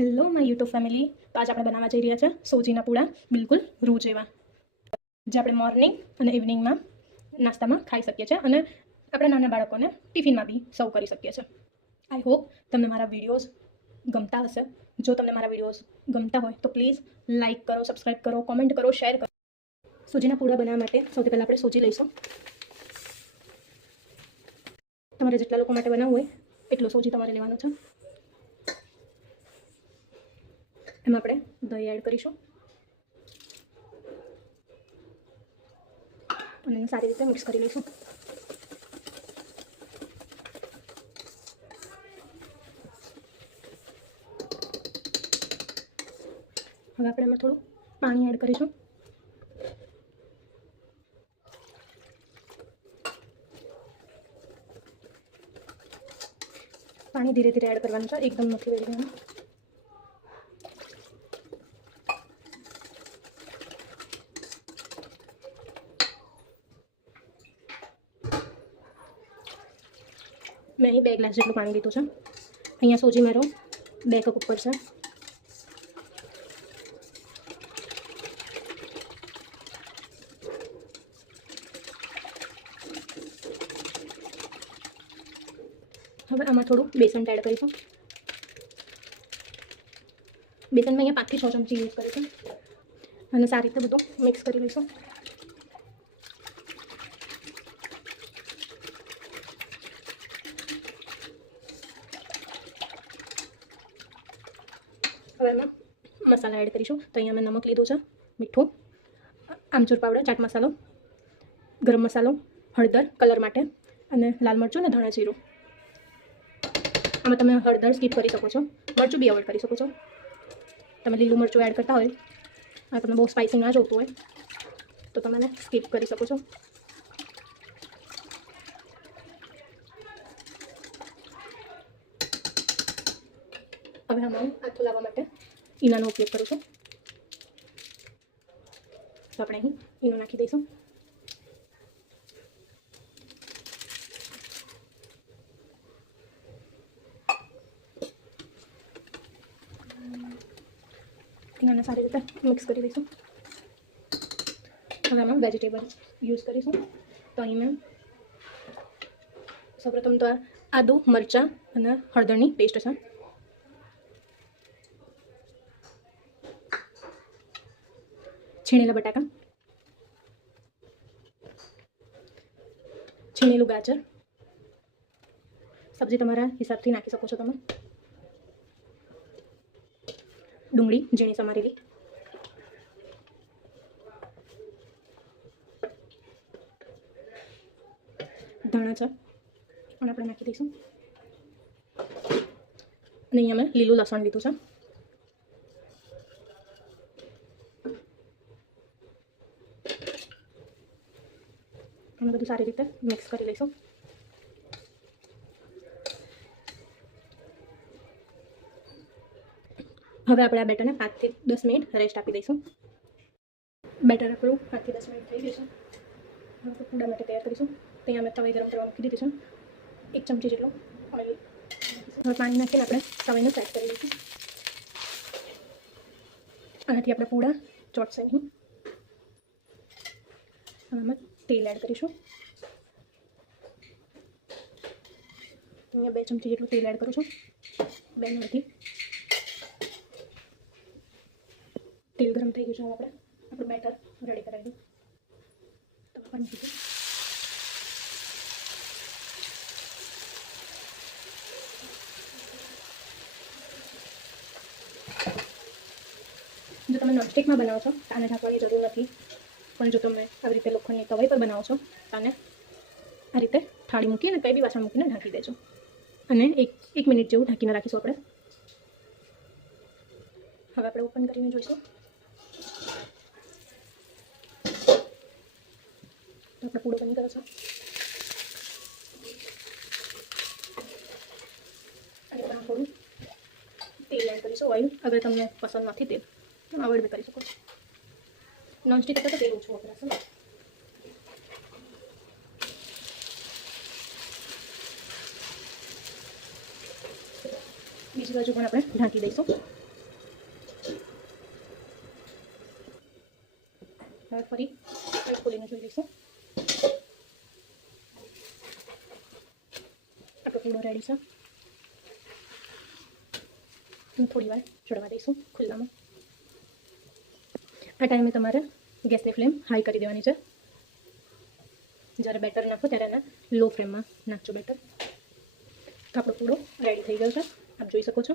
Hello my YouTube family. તો આજે આપણે બનાવવા જઈ રહ્યા છે સોજીના પૂડા, બિલકુલ રૂ જેવા, જે આપણે મોર્નિંગ અને ઇવનિંગમાં નાસ્તામાં ખાઈ શકીએ છીએ અને આપણે નાના બાળકોને ટિફિનમાં બી સર્વ કરી શકીએ છીએ. આઈ હોપ તમને મારા વિડીયોઝ ગમતા હશે. જો તમને મારા વિડીયોઝ ગમતા હોય તો પ્લીઝ લાઇક કરો, સબસ્ક્રાઈબ કરો, કોમેન્ટ કરો, શેર કરો. સોજીના પૂડા બનાવવા માટે સૌથી પહેલાં આપણે સોજી લઈશું. તમારે જેટલા લોકો માટે બનાવવું હોય એટલું સોજી તમારે લેવાનું છે. એમાં આપણે દહીં એડ કરીશું અને એને સારી રીતે મિક્સ કરી લઈશું. હવે આપણે એમાં થોડું પાણી એડ કરીશું. પાણી ધીરે ધીરે એડ કરવાનું છે, એકદમ નથી રેડવાનું. મેં અહીં 2 ગ્લાસ જેટલું પાણી લીધું છે. અહીંયા સોજી મારો 2 કપ ઉપર છે. હવે આમાં થોડું બેસન એડ કરીશું. બેસન મેં અહીંયા 5 થી 6 ચમચી યુઝ કરીશું અને સારી રીતે બધું મિક્સ કરી લઈશું. હવે એમાં મસાલા એડ કરીશું. તો અહીંયા મેં નમક લીધું છે, મીઠું, આમચૂર પાવડર, ચાટ મસાલો, ગરમ મસાલો, હળદર કલર માટે અને લાલ મરચું અને ધાણા જીરું. આમાં તમે હળદર સ્કીપ કરી શકો છો, મરચું બી એવોઇડ કરી શકો છો. તમે લીલું મરચું એડ કરતા હોય અને તમને બહુ સ્પાઇસી ના જોતું હોય તો તમે એને સ્કીપ કરી શકો છો. હવે આમાં આથો લાવવા માટે ઈનાનો ઉપયોગ કરું છું. તો આપણે અહીં ઈનો નાખી દઈશું. ઈનાને સારી રીતે મિક્સ કરી દઈશું. હવે આમાં વેજીટેબલ યુઝ કરીશું. તો અહીં મેં સૌપ્રથમ તો આદુ, મરચાં અને હળદરની પેસ્ટ છે. છીણેલા બટાકા, છીણેલું ગાજર, સબ્જી તમારા હિસાબથી નાખી શકો છો તમે. ડુંગળી ઝીણી સમારેલી, ધાણા છે પણ આપણે નાખી દઈશું. અને અહીંયા મેં લીલું લસણ લીધું છે. અને બધું સારી રીતે મિક્સ કરી લઈશું. હવે આપણે આ બેટરને 5 થી 10 મિનિટ રેસ્ટ આપી દઈશું. બેટર આપણું 5 થી 10 મિનિટ થઈ ગયું છે. હવે પૂડા માટે તૈયાર કરીશું. ત્યાં મેં તવી ગરમ કરવા મૂકી દીધી છે. 1 ચમચી જેટલું ઓઇલ. હવે પાણી નાખીને આપણે તવીને સેટ કરી દઈશું. આનાથી આપણે પૂડા ચોટશે નહીં. હવે અમે તેલ એડ કરીશું. અહીંયા 2 ચમચી જેટલું તેલ એડ કરું છું. 2 મિનિટથી તેલ ગરમ થઈ ગયું છે. હવે આપણે આપણું બેટર રેડી કરાવી દઉં. તવા પર મૂકી દઉં. જો તમે નોનસ્ટિકમાં બનાવો છો તો આને ઢાંકવાની જરૂર નથી, પણ જો તમે આવી રીતે લોખંડની તવાઈ પર બનાવો છો તો આને આ રીતે થાળી મૂકીને કંઈ બી વાસણ મૂકીને ઢાંકી દેજો અને એક મિનિટ જેવું ઢાંકીને રાખીશું આપણે. હવે આપણે ઓપન કરીને જોઈશું. તો આપણે પૂડો બની ગયો છે. અને એમાં થોડું તેલ એડ કરીશું, ઓઇલ. અગર તમને પસંદ નથી તેલ તો અવોઇડ બી કરી શકો છો. નોનસ્ટિક કરતાં તો તેલ ઓછું વપરાશે. બીજી બાજુ પણ આપણે ઢાંકી દઈશું. હવે ફરી ખોલીને જોઈ લઈશું. આપણો પૂડો રેડી છે. થોડી વાર ચડવા દઈશું ખુલ્લામાં. આ ટાઈમે તમારે ગેસની ફ્લેમ હાઈ કરી દેવાની છે. જ્યારે બેટર નાખો ત્યારે એને લો ફ્લેમમાં નાખજો બેટર. આપણો પૂડો રેડી થઈ ગયો છે, આપ જોઈ શકો છો.